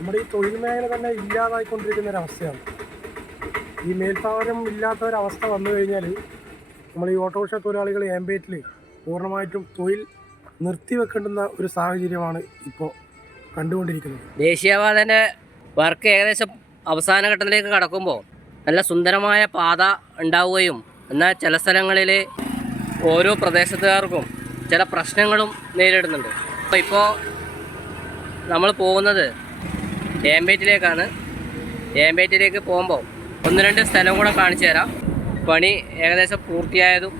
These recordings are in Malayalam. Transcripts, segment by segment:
നമ്മുടെ ഈ തൊഴിൽ മേഖല തന്നെ ഇല്ലാതായിക്കൊണ്ടിരിക്കുന്ന ഒരവസ്ഥയാണ്. ഈ മേൽപ്പാവരം ഇല്ലാത്ത ഒരവസ്ഥ വന്നു കഴിഞ്ഞാൽ നമ്മൾ ഈ ഓട്ടോറിക്ഷ തൊഴിലാളികൾ ഏമ്പേറ്റിൽ പൂർണമായിട്ടും തൊഴിൽ നിർത്തിവെക്കേണ്ടുന്ന ഒരു സാഹചര്യമാണ് ഇപ്പോൾ കണ്ടുകൊണ്ടിരിക്കുന്നത്. ദേശീയപാതന്റെ വർക്ക് ഏകദേശം അവസാന ഘട്ടത്തിലേക്ക് കടക്കുമ്പോൾ നല്ല സുന്ദരമായ പാത ഉണ്ടാവുകയും എന്നാൽ ചില സ്ഥലങ്ങളിൽ ഓരോ പ്രദേശത്തുകാർക്കും ചില പ്രശ്നങ്ങളും നേരിടുന്നുണ്ട്. അപ്പോൾ ഇപ്പോൾ നമ്മൾ പോകുന്നത് ഏമ്പേറ്റിലേക്കാണ് ഏമ്പേറ്റിലേക്ക് പോകുമ്പോൾ ഒന്ന് രണ്ട് സ്ഥലം കൂടെ കാണിച്ചു തരാം. പണി ഏകദേശം പൂർത്തിയായതും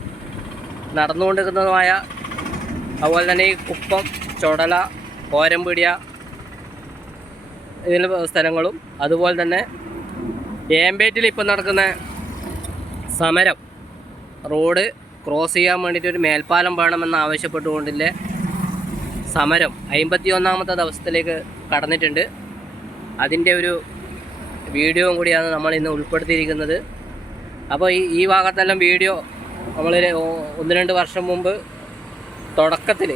നടന്നുകൊണ്ടിരിക്കുന്നതുമായ അതുപോലെ തന്നെ ഈ കുപ്പം ചൊടല കോരമ്പിടിയ ഇതിൽ സ്ഥലങ്ങളും അതുപോലെ തന്നെ ഏമ്പേറ്റിൽ ഇപ്പം നടക്കുന്ന സമരം റോഡ് ക്രോസ് ചെയ്യാൻ വേണ്ടിയിട്ട് ഒരു മേൽപ്പാലം വേണമെന്ന് ആവശ്യപ്പെട്ടുകൊണ്ടില്ലേ സമരം അമ്പത്തി ഒന്നാമത്തെ ദിവസത്തിലേക്ക് കടന്നിട്ടുണ്ട്. അതിന്റെ ഒരു വീഡിയോയും കൂടിയാണ് നമ്മൾ ഇന്ന് ഉൾപ്പെടുത്തിയിരിക്കുന്നത്. അപ്പോൾ ഈ ഈ ഭാഗത്തെല്ലാം വീഡിയോ നമ്മൾ ഒന്ന് രണ്ട് വർഷം മുമ്പ് തുടക്കത്തിൽ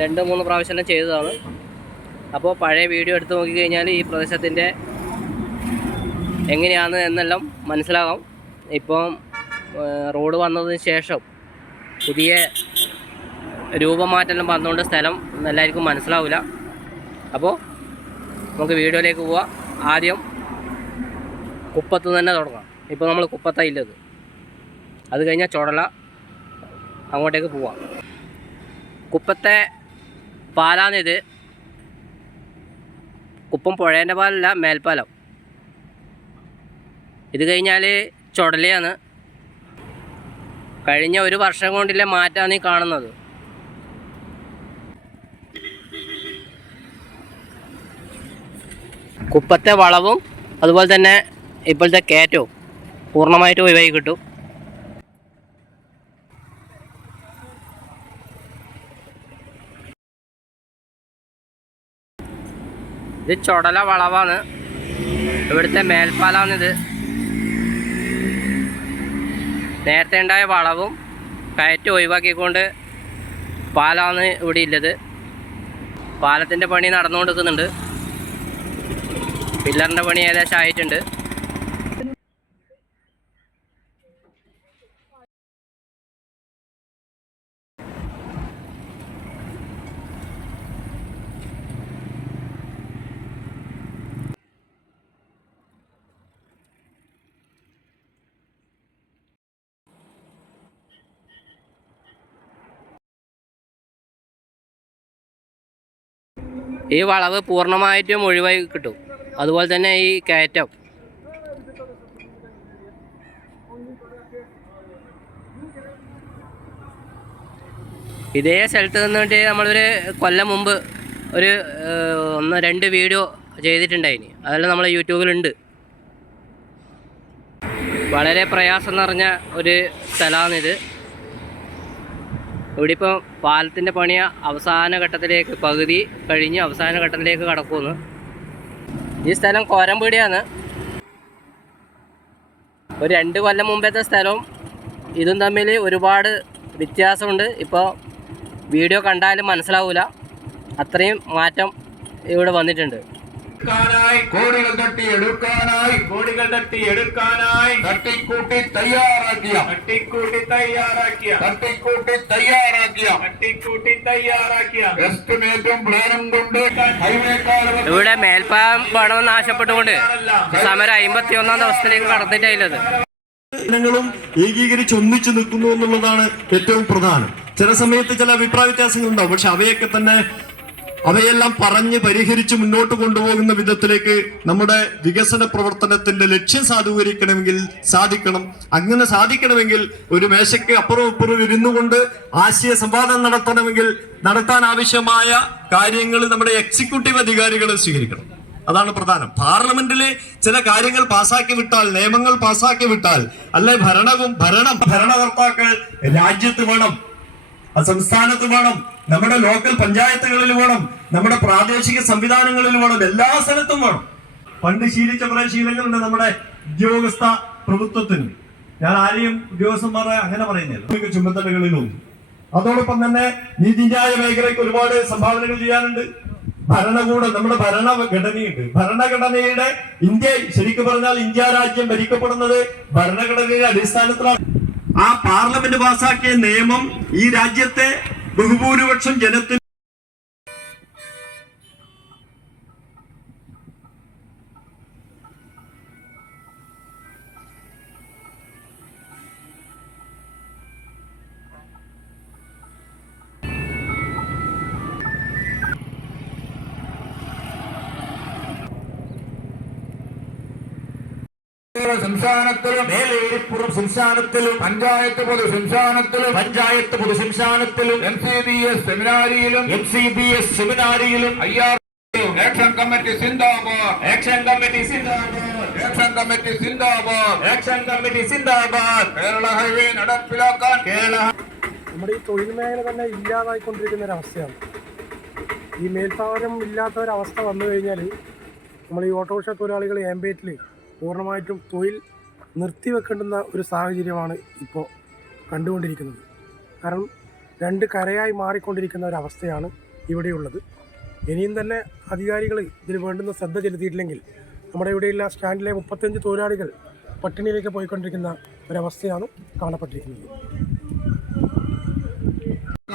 രണ്ട് മൂന്ന് പ്രാവശ്യം ചെയ്തതാണ്. അപ്പോൾ പഴയ വീഡിയോ എടുത്ത് നോക്കിക്കഴിഞ്ഞാൽ ഈ പ്രദേശത്തിന്റെ എങ്ങനെയാണ് എന്നെല്ലാം മനസ്സിലാകാം. ഇപ്പം റോഡ് വന്നതിന് ശേഷം പുതിയ രൂപമാറ്റം വന്നുകൊണ്ട് സ്ഥലം എല്ലാവർക്കും മനസ്സിലാവില്ല. അപ്പോൾ നമുക്ക് വീഡിയോയിലേക്ക് പോവാം. ആദ്യം കുപ്പത്ത് തന്നെ തുടങ്ങാം. ഇപ്പോൾ നമ്മൾ കുപ്പത്താണ് ഇല്ലത്. അത് കഴിഞ്ഞാൽ ചുടല അങ്ങോട്ടേക്ക് പോവാം. കുപ്പത്തെ പാലാണിത് കുപ്പം പുഴേന്റെ പാലല്ല മേൽപ്പാലം. ഇത് കഴിഞ്ഞാൽ ചുടലയാണ്. കഴിഞ്ഞ ഒരു വർഷം കൊണ്ടില്ല മാറ്റമാണ് ഈ കാണുന്നത്. കുപ്പത്തെ വളവും അതുപോലെ തന്നെ ഇപ്പോഴത്തെ കയറ്റവും പൂർണമായിട്ട് ഒഴിവായി കിട്ടും. ഇത് ചുടല വളവാണ്. ഇവിടുത്തെ മേൽപ്പാലാണിത്. നേരത്തെ ഉണ്ടായ വളവും കയറ്റ് ഒഴിവാക്കിക്കൊണ്ട് പാലാണ് ഇവിടെ ഉള്ളത് പാലത്തിന്റെ പണി നടന്നുകൊണ്ടിരിക്കുന്നുണ്ട്. പില്ലറിന്റെ പണി ഏകദേശം ആയിട്ടുണ്ട്. ഈ വളവ് പൂർണമായിട്ടും ഒഴിവായി കിട്ടും. അതുപോലെ തന്നെ ഈ കയറ്റം. ഇതേ സ്ഥലത്ത് നിന്നിട്ട് നമ്മളൊരു കൊല്ലം മുമ്പ് ഒരു ഒന്ന് രണ്ട് വീഡിയോ ചെയ്തിട്ടുണ്ടായിന്. അതെല്ലാം നമ്മളെ യൂട്യൂബിലുണ്ട്. വളരെ പ്രയാസം നിറഞ്ഞ ഒരു സ്ഥലമാണിത് ഇവിടെ ഇപ്പം പാലത്തിന്റെ പണി അവസാന ഘട്ടത്തിലേക്ക് പകുതി കഴിഞ്ഞ് അവസാന ഘട്ടത്തിലേക്ക് കടക്കുന്നു ഈ സ്ഥലം കോരമ്പീടിയാണ്. ഒരു രണ്ട് കൊല്ലം മുമ്പത്തെ സ്ഥലവും ഇതും തമ്മിൽ ഒരുപാട് വ്യത്യാസമുണ്ട്. ഇപ്പോൾ വീഡിയോ കണ്ടാലും മനസ്സിലാവില്ല അത്രയും മാറ്റം ഇവിടെ വന്നിട്ടുണ്ട്. എടുക്കാനായി കോടികൾ തട്ടി എടുക്കാനായി. കോടികൾ തട്ടി എടുക്കാനായി. തട്ടിക്കൂട്ടി തയ്യാറാക്കിയ. തട്ടിക്കൂട്ടി തയ്യാറാക്കിയ. തട്ടിക്കൂട്ടി തയ്യാറാക്കിയ. തട്ടിക്കൂട്ടി തയ്യാറാക്കിയ. എസ്റ്റിമേറ്റും പ്ലാനും കൊണ്ട് ഇവിടെ മേൽപ്പാലം വേണമെന്ന് ആവശ്യപ്പെട്ടുകൊണ്ട് സമരം അമ്പത്തി ഒന്നാം ദിവസത്തിലേക്ക് കടന്നിട്ടായില്ലത് ജനങ്ങളും ഏകീകരിച്ച് ഒന്നിച്ചു നിൽക്കുന്നു എന്നുള്ളതാണ് ഏറ്റവും പ്രധാനം. ചില സമയത്ത് ചില അഭിപ്രായ വ്യത്യാസങ്ങൾ ഉണ്ടാവും പക്ഷെ അവയൊക്കെ തന്നെ അവയെല്ലാം പറഞ്ഞ് പരിഹരിച്ച് മുന്നോട്ട് കൊണ്ടുപോകുന്ന വിധത്തിലേക്ക് നമ്മുടെ വികസന പ്രവർത്തനത്തിന്റെ ലക്ഷ്യം സാധൂകരിക്കണമെങ്കിൽ സാധിക്കണം. അങ്ങനെ സാധിക്കണമെങ്കിൽ ഒരു മേശയ്ക്ക് അപ്പുറം ഇപ്പുറം ഇരുന്നു കൊണ്ട് ആശയ സംവാദം നടത്തണമെങ്കിൽ നടത്താൻ ആവശ്യമായ കാര്യങ്ങൾ നമ്മുടെ എക്സിക്യൂട്ടീവ് അധികാരികൾ സ്വീകരിക്കണം. അതാണ് പ്രധാനം. പാർലമെന്റിലെ ചില കാര്യങ്ങൾ പാസാക്കി വിട്ടാൽ നിയമങ്ങൾ പാസാക്കി വിട്ടാൽ അല്ലെ ഭരണവും ഭരണം ഭരണകർത്താക്കൾ രാജ്യത്ത് വേണം സംസ്ഥാനത്ത് വേണം നമ്മുടെ ലോക്കൽ പഞ്ചായത്തുകളിൽ വേണം നമ്മുടെ പ്രാദേശിക സംവിധാനങ്ങളിൽ വേണം എല്ലാ സ്ഥലത്തും വേണം. പണ്ട് ശീലിച്ച കുറെ ശീലങ്ങളുണ്ട് നമ്മുടെ ഉദ്യോഗസ്ഥ പ്രഭുത്വത്തിന്. ഞാൻ ആരെയും ഉദ്യോഗസ്ഥന്മാരെ അങ്ങനെ പറയുന്നില്ല. ചുമതലകളിലും. അതോടൊപ്പം തന്നെ നീതിന്യായ മേഖലയ്ക്ക് ഒരുപാട് സംഭാവനകൾ ചെയ്യാനുണ്ട്. ഭരണകൂടം നമ്മുടെ ഭരണഘടനയുണ്ട്. ഭരണഘടനയുടെ ഇന്ത്യ ശരിക്കും പറഞ്ഞാൽ ഇന്ത്യ രാജ്യം ഭരിക്കപ്പെടുന്നത് ഭരണഘടനയുടെ അടിസ്ഥാനത്തിലാണ്. ആ പാർലമെന്റ് പാസാക്കിയ നിയമം ഈ രാജ്യത്തെ ബഹുഭൂരിപക്ഷം ജനത്തിന് സംസ്ഥാനത്തിലും മേലേരിപ്പുറം സംസ്ഥാനത്തിലും പഞ്ചായത്ത് പൊതു സംസ്ഥാനത്തിലും പഞ്ചായത്ത് പൊതു സംസ്ഥാനത്തിലും എം സി ബി എസ് സെമിനാരിയിലും എം സി ബി എസ് സെമിനാരിയിലും ഐ ആർ ആക്ഷൻ കമ്മിറ്റി സിന്ദാബാദ് ആക്ഷൻ കമ്മിറ്റി സിന്ദാബാദ് ആക്ഷൻ കമ്മിറ്റി സിന്ദാബാദ് ആക്ഷൻ കമ്മിറ്റി സിന്ദാബാദ് കേരള ഹൈവേ നടപ്പിലാക്കാൻ കേരള നമ്മുടെ ഈ തൊഴിൽ മേഖല തന്നെ ഇല്ലാതായിക്കൊണ്ടിരിക്കുന്ന ഒരവസ്ഥയാണ്. ഈ മേൽത്താവരം ഇല്ലാത്ത ഒരവസ്ഥ വന്നു കഴിഞ്ഞാൽ നമ്മൾ ഈ ഓട്ടോറിക്ഷ തൊഴിലാളികൾ ഏമ്പേറ്റിൽ പൂർണമായിട്ടും തൊഴിൽ നിർത്തിവെക്കേണ്ടുന്ന ഒരു സാഹചര്യമാണ് ഇപ്പോൾ കണ്ടുകൊണ്ടിരിക്കുന്നത്. കാരണം രണ്ട് കരയായി മാറിക്കൊണ്ടിരിക്കുന്ന ഒരവസ്ഥയാണ് ഇവിടെയുള്ളത്. ഇനിയും തന്നെ അധികാരികൾ ഇതിന് വേണ്ടുന്ന ശ്രദ്ധ ചെലുത്തിയിട്ടില്ലെങ്കിൽ നമ്മുടെ ഇവിടെയുള്ള സ്റ്റാൻഡിലെ മുപ്പത്തഞ്ച് തൊഴിലാളികൾ പട്ടിണിയിലേക്ക് പോയിക്കൊണ്ടിരിക്കുന്ന ഒരവസ്ഥയാണ് കാണപ്പെട്ടിരിക്കുന്നത്.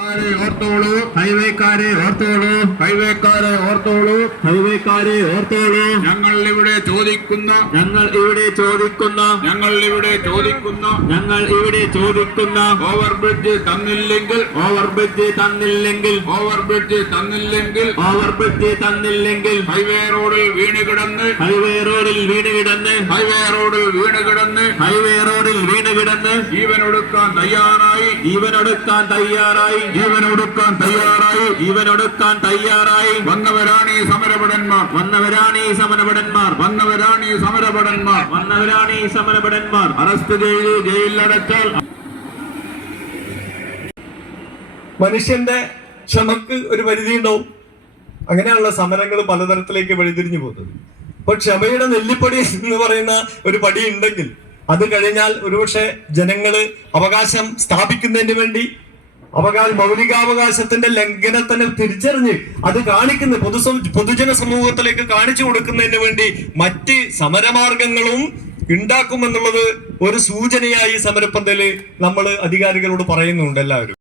ഓർത്തോളൂ. ഹൈവേക്കാരെ ഓർത്തോളൂ. ഹൈവേക്കാരെ ഓർത്തോളൂ. ഹൈവേക്കാരെ ഓർത്തോളൂ. ഞങ്ങൾ ഇവിടെ ചോദിക്കുന്ന ഞങ്ങൾ ഇവിടെ ചോദിക്കുന്ന ഞങ്ങൾ ഇവിടെ ചോദിക്കുന്ന ഞങ്ങൾ ഇവിടെ ചോദിക്കുന്ന ഓവർ ബ്രിഡ്ജ് തന്നില്ലെങ്കിൽ ഓവർ ബ്രിഡ്ജ് തന്നില്ലെങ്കിൽ ഓവർ ബ്രിഡ്ജ് തന്നില്ലെങ്കിൽ ഓവർ ബ്രിഡ്ജ് തന്നില്ലെങ്കിൽ ഹൈവേ റോഡിൽ വീണ് കിടന്ന് ഹൈവേ റോഡിൽ വീണ് കിടന്ന് ഹൈവേ റോഡിൽ വീണ് കിടന്ന് ഹൈവേ റോഡിൽ വീണ് കിടന്ന് ജീവനൊടുക്കാൻ തയ്യാറായി ജീവനൊടുക്കാൻ തയ്യാറായി ജീവനൊടുക്കാൻ തയ്യാറായി. ജീവനൊടുക്കാൻ തയ്യാറായി. വന്നവരാണ് ഈ സമരഭടന്മാർ. വന്നവരാണ് ഈ സമരഭടന്മാർ. വന്നവരാണ് ഈ സമരഭടന്മാർ. വന്നവരാണ് ഈ സമരഭടന്മാർ. അറസ്റ്റ് ചെയ്ത് ജയിലിലടച്ചാൽ. മനുഷ്യന്റെ ക്ഷമക്ക് ഒരു പരിധി ഉണ്ടാവും. അങ്ങനെയുള്ള സമരങ്ങൾ പലതരത്തിലേക്ക് വഴിതിരിഞ്ഞു പോകുന്നത്. അപ്പൊ ക്ഷമയുടെ നെല്ലിപ്പടി എന്ന് പറയുന്ന ഒരു പടി ഉണ്ടെങ്കിൽ അത് കഴിഞ്ഞാൽ ഒരുപക്ഷെ ജനങ്ങൾ അവകാശം സ്ഥാപിക്കുന്നതിന് വേണ്ടി അവകാശ മൗലികാവകാശത്തിന്റെ ലംഘനത്തിനെ തിരിച്ചറിഞ്ഞ് അത് കാണിക്കുന്ന പൊതു പൊതുജന സമൂഹത്തിലേക്ക് കാണിച്ചു കൊടുക്കുന്നതിന് വേണ്ടി മറ്റ് സമരമാർഗങ്ങളും ഉണ്ടാക്കുമെന്നുള്ളത് ഒരു സൂചനയായി സമരപ്പന്തൽ നമ്മൾ അധികാരികളോട് പറയുന്നുണ്ട് എല്ലാവരും.